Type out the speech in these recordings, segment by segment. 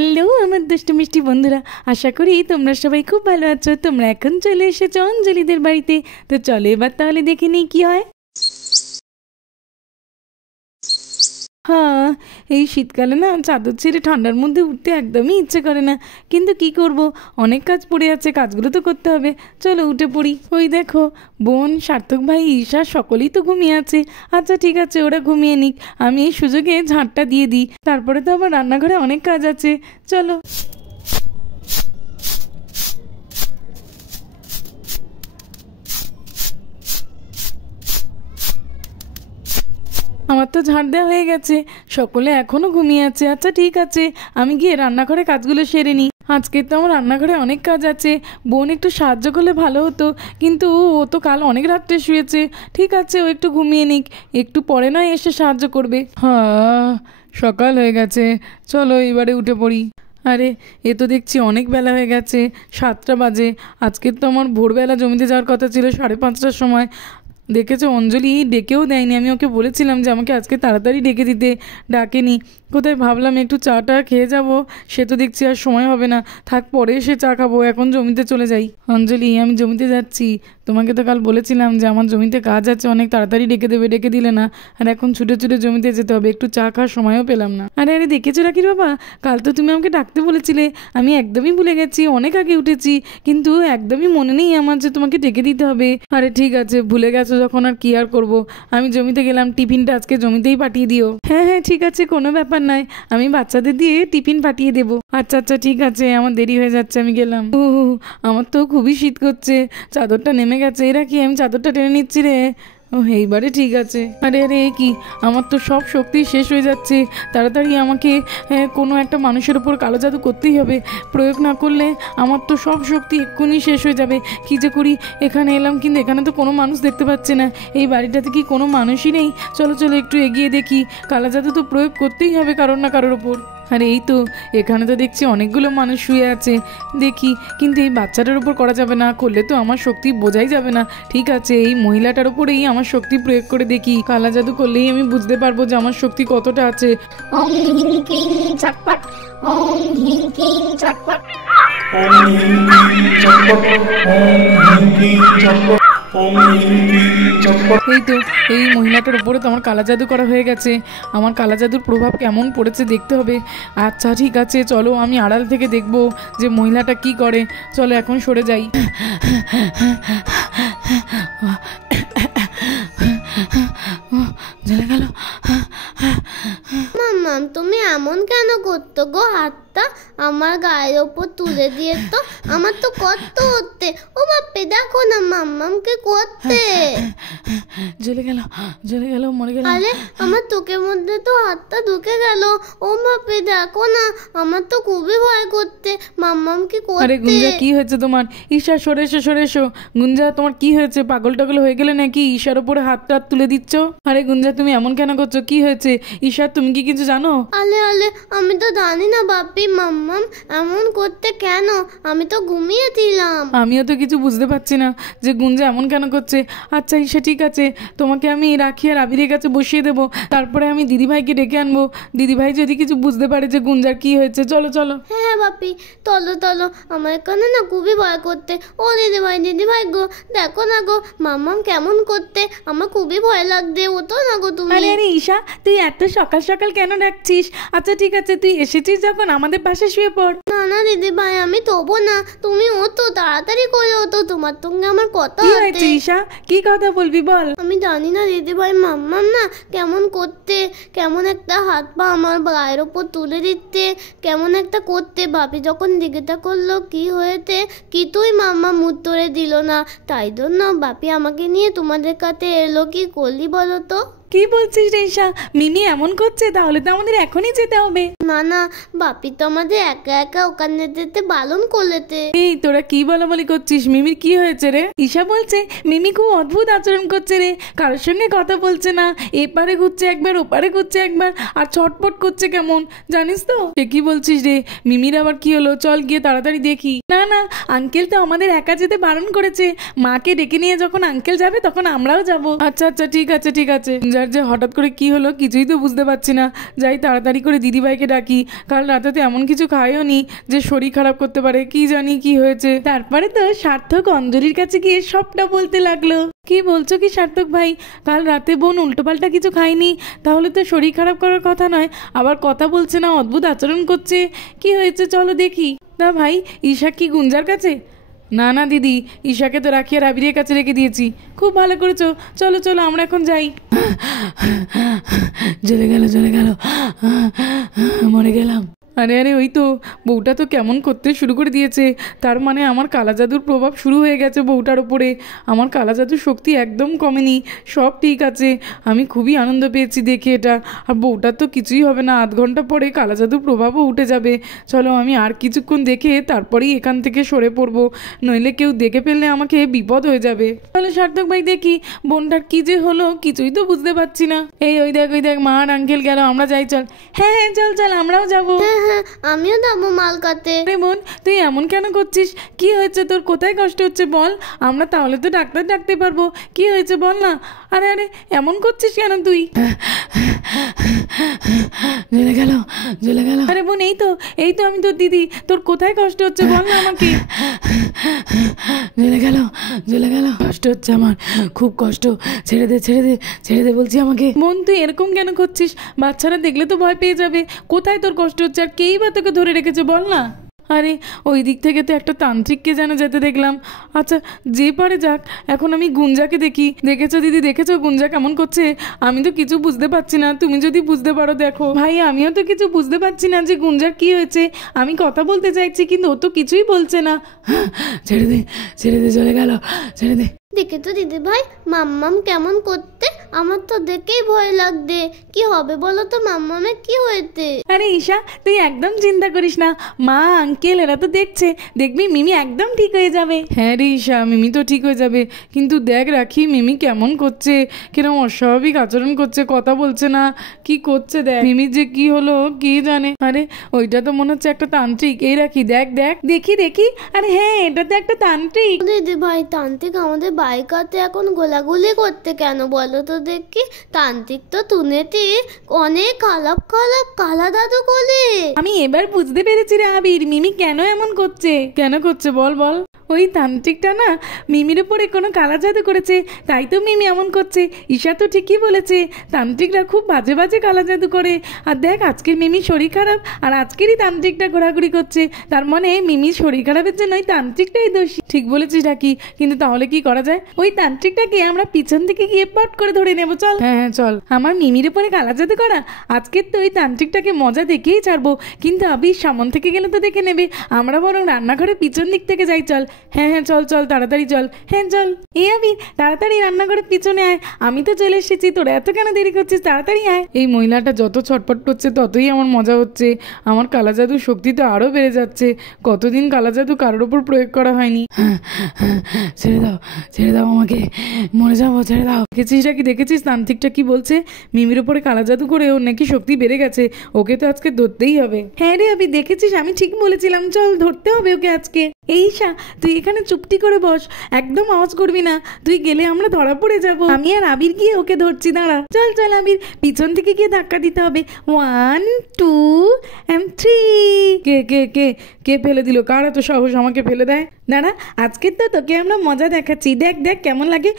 Hello আমার দুষ্টু মিষ্টি বন্ধুরা, আশা করি তোমরা সবাই খুব ভালো আছো। তোমরা এখন চলে এসেছো অঞ্জলিদের বাড়িতে। তো চলো এবার তাহলে দেখে নিই কি হয়। হ্যাঁ, এই শীতকালে না চাদর ছেড়ে ঠান্ডার মধ্যে উঠতে একদমই ইচ্ছে করে না, কিন্তু কি করব, অনেক কাজ পড়ে আছে, কাজগুলো তো করতে হবে। চলো উঠে পড়ি। ওই দেখো বোন, সার্থক ভাই, ঈশা সকলেই তো ঘুমিয়ে আছে। আচ্ছা ঠিক আছে, ওরা ঘুমিয়ে নিক, আমি এই সুযোগে ঝাঁটটা দিয়ে দিই। তারপরে তো আবার রান্নাঘরে অনেক কাজ আছে। চলো। আমার তো ঝাড় দেওয়া হয়ে গেছে, সকলে এখনও ঘুমিয়ে আছে। আচ্ছা ঠিক আছে, আমি গিয়ে রান্নাঘরে কাজগুলো সেরে নিই। আজকে তো আমার রান্নাঘরে অনেক কাজ আছে, বোন একটু সাহায্য করলে ভালো হতো, কিন্তু ও তো কাল অনেক রাত্রে শুয়েছে। ঠিক আছে, ও একটু ঘুমিয়ে নিক, একটু পরে নয় এসে সাহায্য করবে। হ্যাঁ, সকাল হয়ে গেছে, চলো এবারে উঠে পড়ি। আরে এ তো দেখছি অনেক বেলা হয়ে গেছে, 7টা বাজে। আজকে তো আমার ভোরবেলা জমিতে যাওয়ার কথা ছিল 5:30টার সময়। দেখেছো অঞ্জলি ডেকেও দেয়নি, আমি ওকে বলেছিলাম যে আমাকে আজকে তাড়াতাড়ি ডেকে দিতে, ডাকেনি। কোথায় ভাবলাম একটু চাটা খেয়ে যাব, সে তো দেখছি আর সময় হবে না। থাক, পরে এসে চা খাবো, এখন জমিতে চলে যাই। অঞ্জলি আমি জমিতে যাচ্ছি, তোমাকে তো কাল বলেছিলাম যে আমার জমিতে কাজ আছে, অনেক তাড়াতাড়ি ডেকে দেবে, ডেকে দিলে না। আর এখন ছুটে ছুটে জমিতে যেতে হবে, একটু চা খাওয়ার সময়ও পেলাম না। আরে আরে দেখেছো রাকির বাবা, কাল তো তুমি আমাকে ডাকতে বলেছিলে, আমি একদমই ভুলে গেছি, অনেক আগে উঠেছি, কিন্তু একদমই মনে নেই আমার যে তোমাকে ডেকে দিতে হবে। আরে ঠিক আছে, ভুলে গেছো যখন আর কি আর করবো, আমি জমিতে গেলাম, টিফিনটা আজকে জমিতেই পাঠিয়ে দিও। হ্যাঁ হ্যাঁ ঠিক আছে, কোনো ব্যাপার নয়, আমি বাচ্চাদের দিয়ে টিফিন পাঠিয়ে দেবো। আচ্ছা আচ্ছা ঠিক আছে, আমার দেরি হয়ে যাচ্ছে, আমি গেলাম। ও আমার তো খুবই শীত করছে, চাদরটা নেমে গেছে। এরা কি, আমি চাদরটা টেনে নিচ্ছি রে। ও এইবারে ঠিক আছে। আরে আরে কি, আমার তো সব শক্তি শেষ হয়ে যাচ্ছে। তাড়াতাড়ি আমাকে কোনো একটা মানুষের ওপর কালো জাদু করতেই হবে, প্রয়োগ না করলে আমার তো সব শক্তি এক্ষুনি শেষ হয়ে যাবে। কী যে করি, এখানে এলাম কিন্তু এখানে তো কোনো মানুষ দেখতে পাচ্ছে না, এই বাড়িটাতে কি কোনো মানুষই নেই। চলো চলো একটু এগিয়ে দেখি, কালো জাদু তো প্রয়োগ করতেই হবে কারোর না কারোর ওপর। আরে এই তো, এখানে তো দেখছি অনেকগুলো মানুষ শুয়ে আছে, দেখি। কিন্তু এই বাচ্চাটার উপর করা যাবে না, করলে তো আমার শক্তি বোঝাই যাবে না। ঠিক আছে, এই মহিলাটার উপরেই আমার শক্তি প্রয়োগ করে দেখি, কালা জাদু করলেই আমি বুঝতে পারবো যে আমার শক্তি কতটা আছে। এই তো, এই মহিলাটার উপরে তো আমার কালা জাদু করা হয়ে গেছে। আমার কালা জাদুর প্রভাব কেমন পড়েছে দেখতে হবে। আচ্ছা ঠিক আছে, চলো আমি আড়াল থেকে দেখবো যে মহিলাটা কি করে। চলো এখন সরে যাই। জেলে গেল। মাম্মা তুমি এমন কেন করতো গো? হাতটা আমার গায়ের ওপর তুলে দিয়ে তো, আমার তো কত হতে। ও বাপে দেখো না মাম্মামকে করতে। জ্বলে গেল, জ্বলে গেল, মরে গেল। আরে আমার চোখের মধ্যে তো হাতটা ঢুকে গেল। ও বাপে দেখো না, আমার তো খুবই ভয় করতে মাম্মামকে করতে। আরে গুঞ্জা কি হয়েছে তোমার? ঈশা সরে এসো, সরে এসো। গুঞ্জা তোমার কি হয়েছে? পাগল টাগল হয়ে গেলে নাকি? ঈশার উপরে হাতটা তুলে দিচ্ছ? আরে গুঞ্জা তুমি এমন কেন করছো? কি হয়েছে? ঈশা তুমি কি কিছু জানো? আলে আলে আমি তো জানি না বাপি, মাম্মাম এমন করতে কেন? আমি তো ঘুমিয়েছিলাম। আমিও তো কিছু বুঝতে পারছি না যে গুঞ্জা এমন কেন করছে। আচ্ছা ঈশা ঠিক আছে, তোমাকে আমি রাখি আর আবিরের কাছে বসিয়ে দেবো, তারপরে আমি দিদিভাইকে ডেকে আনবো। দিদিভাই যদি কিছু বুঝতে পারে যে গুঞ্জার কি হয়েছে। চলো চলো। হ্যাঁ বাপি, চলো চলো, আমার এখানে না খুবই ভয় করতে। ও দিদিভাই গো, দেখো না গো মাম্মাম কেমন করতে, আমার খুবই ভয় লাগছে। ও তো না গো তুমি। আরে আরে ঈশা, তুই এত সকাল সকাল কেন ডাকছিস? আচ্ছা ঠিক আছে, তুই এসেছিস যখন আমাদের পাশে শুয়ে পড়। না না দিদিভাই, আমি তবু না, তুমি ও তো তাড়াতাড়ি করে ও তো, তোমার সঙ্গে আমার কথা কি আছে। হয়েছে ঈশা, কি কথা বলবি বল। আমি জানি না দিদিভাই, মাম্মাম না কেমন করতে, কেমন একটা হাত পা আমার গায়ের ওপর তুলে দিতে, কেমন একটা করতে। ভাবি যখন জিজ্ঞাসা করলো কি হয়েছে, কিছুই মাম্মা উত্তরে দিল না। তাই জন্য বাপি আমাকে নিয়ে তোমাদের কাছে এলো। কি করলি বলো তো? কি বলছিস রে ঈশা? মিমি এমন করছে, তাহলে তো আমাদের এখনই যেতে হবে। না না বাপি তো আমাদের একা একা ওখানে যেতে বারণ করলেতে। এই তোরা কি বলাবলি করছিস? মিমির কি হয়েছে রে? ঈশা বলছে মিমি খুব অদ্ভুত আচরণ করছে রে, কারোর সঙ্গে কথা বলছে না, এপারে ঘুরছে একবার, ওপারে ঘুরছে একবার, আর ছটপট করছে কেমন, জানিস তো? এ কি বলছিস রে? মিমির আবার কি হলো? চল গিয়ে তাড়াতাড়ি দেখি। না না, আঙ্কেল তো আমাদের একা যেতে বারণ করেছে, মাকে ডেকে নিয়ে যখন আঙ্কেল যাবে তখন আমরাও যাব। আচ্ছা আচ্ছা ঠিক আছে ঠিক আছে, গুঞ্জার যে হঠাৎ করে কি হলো কিছুই তো বুঝতে পারছি না। যাই তাড়াতাড়ি করে দিদিভাইকে ডাকি, কাল রাতে তো এমন কিছু খাইও নি যে শরীর খারাপ করতে পারে, কি জানি কি হয়েছে। তারপরে তো সার্থক অঞ্জলির কাছে গিয়ে সবটা বলতে লাগলো। কি বলছো কি সার্থক ভাই, কাল রাতে বোন উল্টোপাল্টা কিছু খায়নি, তাহলে তো শরীর খারাপ করার কথা নয়, আবার কথা বলছে না, অদ্ভুত আচরণ করছে, কি হয়েছে চলো দেখি। না ভাই, ঈশা কি গুঞ্জার কাছে? না না দিদি, ঈশাকে তো রাখি আর আবিরের কাছে রেখে দিয়েছি। খুব ভালো করেছো, চলো চলো আমরা এখন যাই। জ্বলে গেল মরে গেলাম। আরে আরে ওই তো বউটা তো কেমন করতে শুরু করে দিয়েছে, তার মানে আমার কালা জাদুর প্রভাব শুরু হয়ে গেছে বউটার ওপরে। আমার কালা জাদুর শক্তি একদম কমেনি, সব ঠিক আছে। আমি খুবই আনন্দ পেয়েছি দেখে এটা। আর বউটার তো কিছুই হবে না, আধ ঘন্টা পরে কালা জাদুর প্রভাবও উঠে যাবে। চলো আমি আর কিছুক্ষণ দেখে তারপরেই এখান থেকে সরে পড়বো, নইলে কেউ দেখে ফেললে আমাকে বিপদ হয়ে যাবে। তাহলে সার্থক ভাই দেখি বোনটার কি যে হলো কিছুই তো বুঝতে পারছি না। ওই দেখ মা আর আঙ্কেল গেল, আমরা যাই চল। হ্যাঁ হ্যাঁ চল চল আমরাও যাবো। হ্যাঁ আমিও যাবো মাল কাটতে। আরে বোন তুই এমন কেন করছিস, কি হয়েছে তোর, কোথায় কষ্ট হচ্ছে বল, আমরা তাহলে তো ডাক্তার ডাকতে পারবো। কি হয়েছে বল না। আরে আরে এমন করছিস কেন তুই? জ্বলে গেল। আরে বোন এই তো আমি তোর দিদি, তোর কোথায় কষ্ট হচ্ছে বল না আমাকে। জ্বলে গেল কষ্ট হচ্ছে আমার, খুব কষ্ট, ছেড়ে দে বলছি আমাকে। বোন তুই এরকম কেন করছিস, বাচ্চারা দেখলে তো ভয় পেয়ে যাবে। কোথায় তোর কষ্ট হচ্ছে আর কেই বা তোকে ধরে রেখেছে বল না। আরে ওই দিক থেকে তো একটা তান্ত্রিককে যেন যেতে দেখলাম। আচ্ছা যে পারে যাক, এখন আমি গুঞ্জাকে দেখি। দেখেছো দিদি, দেখেছো গুঞ্জা কেমন করছে? আমি তো কিছু বুঝতে পারছি না, তুমি যদি বুঝতে পারো দেখো। ভাই আমিও তো কিছু বুঝতে পারছি না যে গুঞ্জার কি হয়েছে। আমি কথা বলতে চাইছি কিন্তু ও তো কিছুই বলছে না। ছেড়ে দে চলে গেল, ছেড়ে দে। দেখেছো দিদি ভাই মাম্মাম কেমন করতে, আমার তো দেখেই ভয় লাগছে। কি হবে বলো তো, মাম্মামের কি হয়েছে? আরে ঈশা তুই একদম চিন্তা করিস না, মা আঙ্কেল এরা তো দেখছে, দেখবি মিমি একদম ঠিক হয়ে যাবে। হ্যাঁ রে ঈশা, মিমি তো ঠিক হয়ে যাবে, কিন্তু দেখ রাখি মিমি কেমন করছে, কিরকম অস্বাভাবিক আচরণ করছে, কথা বলছে না, কি করছে দেখ। মিমির যে কি হলো কি জানে। আরে ওইটা তো মনে হচ্ছে একটা তান্ত্রিক। এই রাখি দেখ দেখি। আরে হ্যাঁ এটা তো একটা তান্ত্রিক। দিদি ভাই তান্ত্রিক আমাদের বাইকাতে এখন গোলাগুলি করতে কেন বলো তো দেখি? তান্ত্রিক তো তুনেতে অনেক কালা দাদু বলে। আমি এবার বুঝতে পেরেছি রে আবির, মিমি কেন এমন করছে। কেন করছে বল। ওই তান্ত্রিকটা না মিমির উপরে কোনো কালা জাদু করেছে, তাই তো মিমি এমন করছে। ঈশা তো ঠিকই বলেছে, তান্ত্রিকরা খুব বাজে কালা জাদু করে। আর দেখ আজকের মিমির শরীর খারাপ, আর আজকেরই তান্ত্রিকটা ঘোরাঘুরি করছে, তার মানে মিমির শরীর খারাপের জন্য ওই তান্ত্রিকটাই দোষী। ঠিক বলেছিস ডাকি, কিন্তু তাহলে কি করা যায়? ওই তান্ত্রিকটাকে আমরা পিছন থেকে গিয়ে পট করে ধরে নেবো চল। হ্যাঁ চল। আমার মিমির উপরে কালা জাদু করা, আজকের তো ওই তান্ত্রিকটাকে মজা দেখেই ছাড়বো, কিন্তু আবির সামন থেকে গেলে তো দেখে নেবে। আমরা বরং রান্নাঘরের পিছন দিক থেকে যাই চল। হ্যাঁ চল তাড়াতাড়ি চল। হ্যাঁ চল। আবির তাড়াতাড়ি রান্নাঘরের পিছনে আয়, আমি তো চলে এসেছি, তোরা এত কেন দেরি করছিস, তাড়াতাড়ি আয়। এই মহিলাটা যত ছটপট করছে ততই আমার মজা হচ্ছে, আমার কালা জাদুর শক্তি তো আরো বেড়ে যাচ্ছে। কতদিন কালা জাদু কারোর উপর প্রয়োগ করা হয়নি। ছেড়ে দাও আমাকে, মরে যাবো, ছেড়ে দাও। দেখেছিস তান্ত্রিকটা কি বলছে? মিমির উপরে কালা জাদু করে ওর নাকি শক্তি বেড়ে গেছে, ওকে তো আজকে ধরতেই হবে। হ্যাঁ রে আবির দেখেছিস, আমি ঠিক বলেছিলাম, চল ধরতে হবে ওকে আজকে। ঈশা তুই এখানে চুপটি করে বস, একদম আওয়াজ করবি না, তুই গেলে আমরা ধরা পড়ে যাব। আমি আর আবির গিয়ে ওকে ধরছি, দাঁড়া। চল আবির, পিছন থেকে গিয়ে ধাক্কা দিতে হবে। 1 2 and 3। কে ফেলে দিল? কার এত সাহস আমাকে ফেলে দেয়? দাঁড়া, আজকে তো তোকে আমরা মজা দেখাচ্ছি, দেখ কেমন লাগে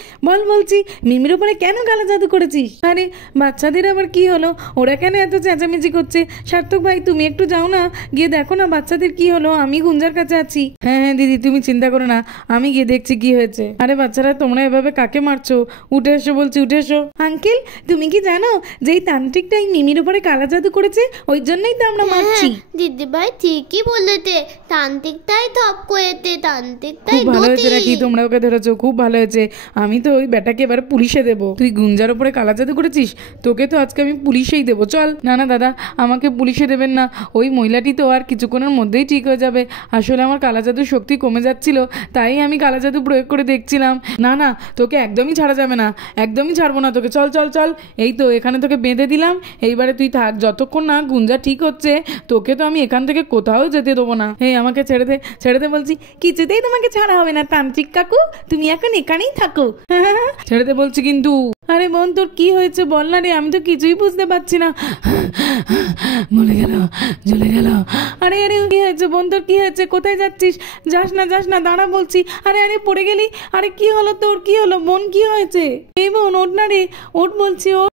বলছি। মিমির উপরে কেন কালা জাদু করেছিস? আরে বাচ্চাদের আবার কি হলো, ওরা কেন এত চেঁচামেচি করছে? সার্থক ভাই তুমি একটু যাও না, গিয়ে দেখো না বাচ্চাদের কি হলো, আমি গুঞ্জার কাছে আছি। হ্যাঁ দিদি তুমি চিন্তা করো না, আমি গিয়ে দেখছি কি হয়েছে। আরে বাচ্চারা তোমরা এভাবে কাকে মারছো? উঠে এসো বলছি, উঠে এসো। আঙ্কেল তুমি কি জানো যে এই তান্ত্রিকটাই মিমির উপরে কালা জাদু করেছে, ওই জন্যই তো আমরা মারছি। দিদি ভাই ঠিকই বলেছে, তান্ত্রিকটাই থপ করেছে, তান্ত্রিকটাই। খুব ভালো হয়েছে নাকি তোমরা ওকে ধরেছো, খুব ভালো হয়েছে। আমি তো ওই বেটাকে এবার পুলিশে দেবো। তুই গুঞ্জার উপরে কালা জাদু করেছিস, তোকে তো আজকে আমি পুলিশেই দেবো। চল। না দাদা, আমাকে পুলিশে দেবেন না, ওই মহিলাটি তো আর কিছুক্ষণের মধ্যেই ঠিক হয়ে যাবে। আসলে আমার কালা জাদুর শক্তি কমে যাচ্ছিল, তাই আমি কালা জাদু প্রয়োগ করে দেখছিলাম। না তোকে একদমই ছাড়া যাবে না, একদমই ছাড়বো না তোকে। চল। এই তো এখানে তোকে বেঁধে দিলাম, এইবারে তুই থাক যতক্ষণ না গুঞ্জা ঠিক হচ্ছে। তোকে তো আমি এখান থেকে কোথাও যেতে দেবো না। আমাকে ছেড়ে দে বলছি। কিছুতেই তোমাকে ছাড়া হবে না তান্ত্রিক কাকু, তুমি এখন এখানেই থাকো। ছেড়ে দে বলছি কিন্তু। আরে বোন তোর কি হয়েছে বল না রে, আমি তো কিছুই বুঝতে পারছি না। মরে গেল, জ্বলে গেল। আরে আরে কি হয়েছে বোন তোর, কি হয়েছে, কোথায় যাচ্ছিস? যাস না দাঁড়া বলছি। আরে আরে পড়ে গেলি, আরে কি হলো তোর, কি হলো বোন, কি হয়েছে? এই বোন ওঠ না রে, ওঠ বলছি। ও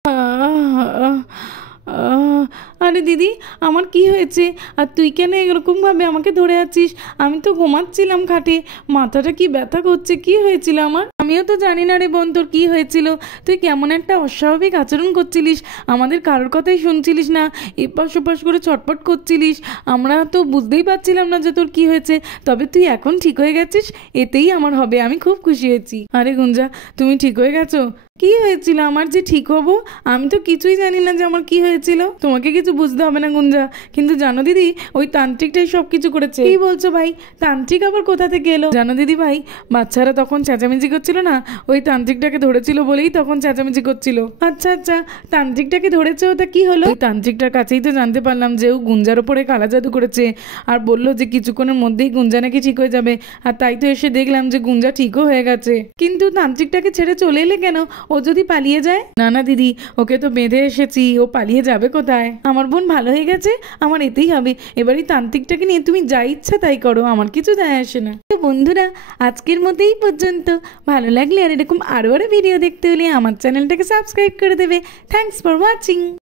আরে দিদি আমার কি হয়েছে, আর তুই কেন এরকমভাবে আমাকে ধরে আছিস? আমি তো ঘুমাচ্ছিলাম খাটে, মাথাটা কি ব্যথা করছে, কি হয়েছিল আমার? আমিও তো জানি না রে বোন তোর কি হয়েছিল। তুই কেমন একটা অস্বাভাবিক আচরণ করছিলিস, আমাদের কারোর কথাই শুনছিলিস না, এপাশ ওপাশ করে ছটপট করছিলিস। আমরা তো বুঝতেই পারছিলাম না যে তোর কি হয়েছে। তবে তুই এখন ঠিক হয়ে গেছিস, এতেই আমার হবে, আমি খুব খুশি হয়েছি। আরে গুঞ্জা তুমি ঠিক হয়ে গেছো? কি হয়েছিল আমার যে ঠিক হবো? আমি তো কিছুই জানি না যে আমার কি হয়েছিল। তোমাকে কিছু বুঝতে হবে না গুঞ্জা, কিন্তু জানো দিদি ওই তান্ত্রিকটাই সব কিছু করেছে। কি বলছো ভাই, তান্ত্রিক আবার কোথা থেকে এলো? জানো দিদি ভাই, বাচ্চারা তখন চেঁচামেচি করছিল না, ওই তান্ত্রিকটাকে ধরেছিল বলেই তখন চেঁচামেচি করছিল। আচ্ছা আচ্ছা, তান্ত্রিকটাকে ধরেছে, ওটা কি হলো? ওই তান্ত্রিকটার কাছেই তো জানতে পারলাম যে ও গুঞ্জার ওপরে কালা জাদু করেছে, আর বললো যে কিছুক্ষণের মধ্যেই গুঞ্জা নাকি ঠিক হয়ে যাবে। আর তাই তো এসে দেখলাম যে গুঞ্জা ঠিকও হয়ে গেছে। কিন্তু তান্ত্রিকটাকে ছেড়ে চলে এলে কেন? ও যদি পালিয়ে যায়? না না দিদি, ওকে তো বেঁধে এসেছি, ও পালিয়ে যাবে কোথায়? আমার বোন ভালো হয়ে গেছে, আমার এতেই হবে। এবারই তান্ত্রিকটাকে নিয়ে তুমি যা ইচ্ছা তাই করো, আমার কিছু যায় আসে না। তো বন্ধুরা আজকের মতো এই পর্যন্ত। ভালো লাগলে আর এরকম আরো ভিডিও দেখতে হলে আমার চ্যানেলটাকে সাবস্ক্রাইব করে দেবে। Thanks for watching.